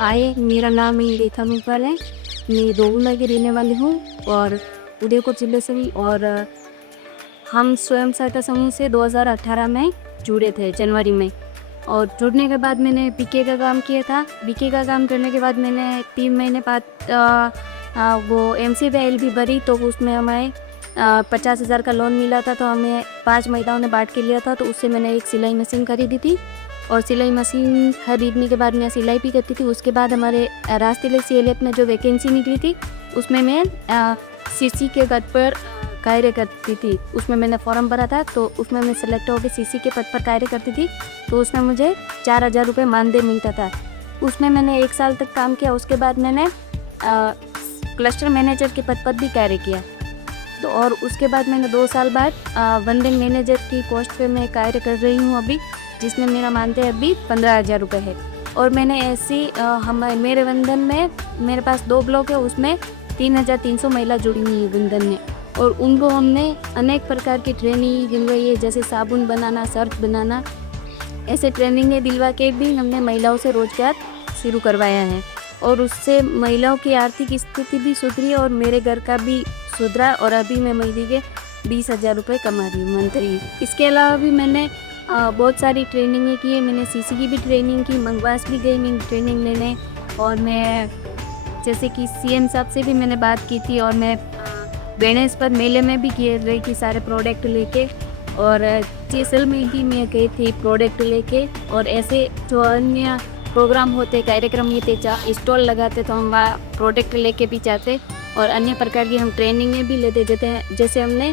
आए, मेरा नाम रेखा मुगल है। मैं दोगुना की रहने वाली हूँ और उदयपुर जिले से ही। और हम स्वयं सहायता समूह से 2018 में जुड़े थे जनवरी में। और जुड़ने के बाद मैंने बीके का काम किया था। बीके का काम करने के बाद मैंने 3 महीने बाद वो MCVL भी भरी, तो उसमें हमें 50,000 का लोन मिला था। तो हमें 5 महिलाओं ने बांट के लिया था। तो उससे मैंने एक सिलाई मशीन खरीदी थी और सिलाई मशीन खरीदने के बाद मैं सिलाई भी करती थी। उसके बाद हमारे रास्ते CLF में जो वैकेंसी निकली थी उसमें मैं CC के पद पर कार्य करती थी। उसमें मैंने फॉर्म भरा था, तो उसमें मैं सेलेक्ट होकर CC के पद पर कार्य करती थी। तो उसमें मुझे 4,000 रुपये मानदेय मिलता था। उसमें मैंने 1 साल तक काम किया। उसके बाद मैंने क्लस्टर मैनेजर के पद पर भी कार्य किया। तो और उसके बाद मैंने 2 साल बाद वंदन मैनेजर की पोस्ट पे मैं कार्य कर रही हूँ अभी, जिसमें मेरा मानदेय अभी 15,000 रुपये है। और मैंने ऐसी मेरे वंदन में मेरे पास 2 ब्लॉक है, उसमें 3,300 महिला जुड़ी हुई है वंदन में। और उनको हमने अनेक प्रकार की ट्रेनिंग दिलवाई है, जैसे साबुन बनाना, सर्फ बनाना, ऐसे ट्रेनिंगें दिलवा के भी हमने महिलाओं से रोजगार शुरू करवाया है। और उससे महिलाओं की आर्थिक स्थिति भी सुधरी और मेरे घर का भी सुधरा। और अभी मैं महीने के 20,000 रुपये कमा रही हूँ मंथली। इसके अलावा भी मैंने बहुत सारी ट्रेनिंगें की है। मैंने CC की भी ट्रेनिंग की, मंगवास भी गई मैं ट्रेनिंग लेने। और मैं जैसे कि CM साहब से भी मैंने बात की थी। और मैं गणेश पर मेले में भी किए रही थी सारे प्रोडक्ट लेके। और चेसल में भी मैं गई थी प्रोडक्ट लेके। और ऐसे जो अन्य प्रोग्राम होते, कार्यक्रम होते, स्टॉल लगाते, तो हम वहाँ प्रोडक्ट लेके भी जाते। और अन्य प्रकार की हम ट्रेनिंगें भी लेते जाते हैं। जैसे हमने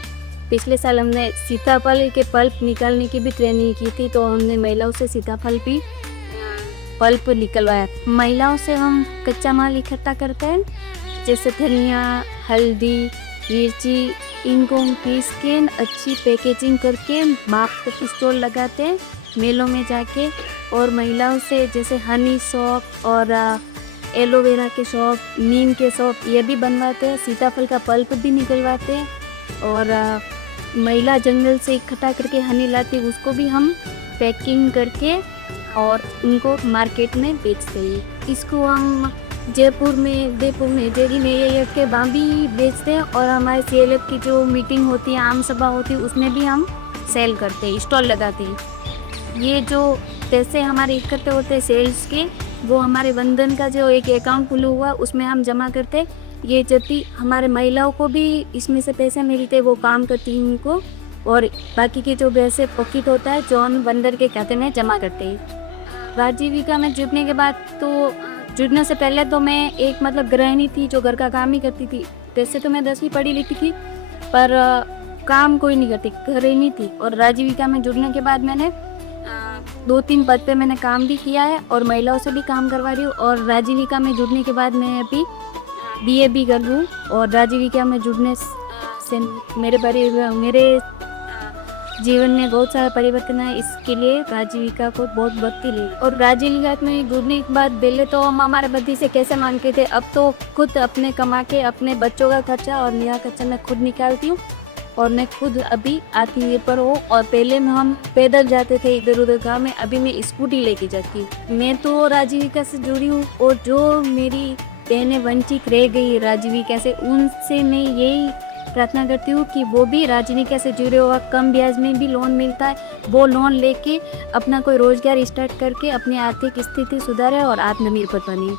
पिछले साल हमने सीताफल के पल्प निकालने की भी ट्रेनिंग की थी। तो हमने महिलाओं से सीताफल भी पल्प निकलवाया। महिलाओं से हम कच्चा माल इकट्ठा करते हैं, जैसे धनिया, हल्दी, मिर्ची, इनको हम पीस के अच्छी पैकेजिंग करके बाप स्टॉल लगाते हैं मेलों में जाके। और महिलाओं से जैसे हनी शॉप और एलोवेरा के शॉप, नीम के शॉप ये भी बनवाते हैं। सीताफल का पल्प भी निकलवाते हैं। और महिला जंगल से इकट्ठा करके हनी लाती, उसको भी हम पैकिंग करके और उनको मार्केट में बेचते हैं। इसको हम जयपुर में, उदयपुर में, डेरी में ये के भी बेचते हैं। और हमारे CLF की जो मीटिंग होती है, आम सभा होती है, उसमें भी हम सेल करते हैं, स्टॉल लगाते हैं। ये जो पैसे हमारे इकट्ठे होते हैं सेल्स के, वो हमारे वंदन का जो एक अकाउंट खुला हुआ उसमें हम जमा करते। ये जब भी हमारे महिलाओं को भी इसमें से पैसे मिलते, वो काम करती हैं उनको। और बाकी के जो पैसे पॉकेट होता है जो हम वंदन के खाते में जमा करते हैं। राजीविका में जुड़ने के बाद, तो जुड़ने से पहले तो मैं एक गृहिणी थी जो घर का काम ही करती थी। वैसे तो मैं 10वीं पढ़ी लिखी थी, पर काम कोई नहीं करती, गृहिणी थी। और राजीविका में जुड़ने के बाद मैंने 2-3 पद पे मैंने काम भी किया है और महिलाओं से भी काम करवा रही हूँ। और राजीविका में जुड़ने के बाद मैं अभी BA भी कर रही हूँ। और राजीविका में जुड़ने से मेरे जीवन में बहुत सारा परिवर्तन है। इसके लिए राजीविका को बहुत भक्ति ली। और राजीविका में जुड़ने के बाद पहले तो हम हमारे पति से कैसे मांगते थे, अब तो खुद अपने कमा के अपने बच्चों का खर्चा और मेरा खर्चा मैं खुद निकालती हूँ। और मैं खुद अभी आत्मनिर्भर हूँ। और पहले में हम पैदल जाते थे इधर उधर गाँव में, अभी मैं स्कूटी लेके जाती हूँ। मैं तो राजीविका से जुड़ी हूँ। और जो मेरी बहनें वंचित रह गई राजीविका से, उनसे मैं यही प्रार्थना करती हूँ कि वो भी राजीविका से जुड़े हुआ, कम ब्याज में भी लोन मिलता है, वो लोन लेके अपना कोई रोजगार स्टार्ट करके अपनी आर्थिक स्थिति सुधारे और आत्मनिर्भर बने।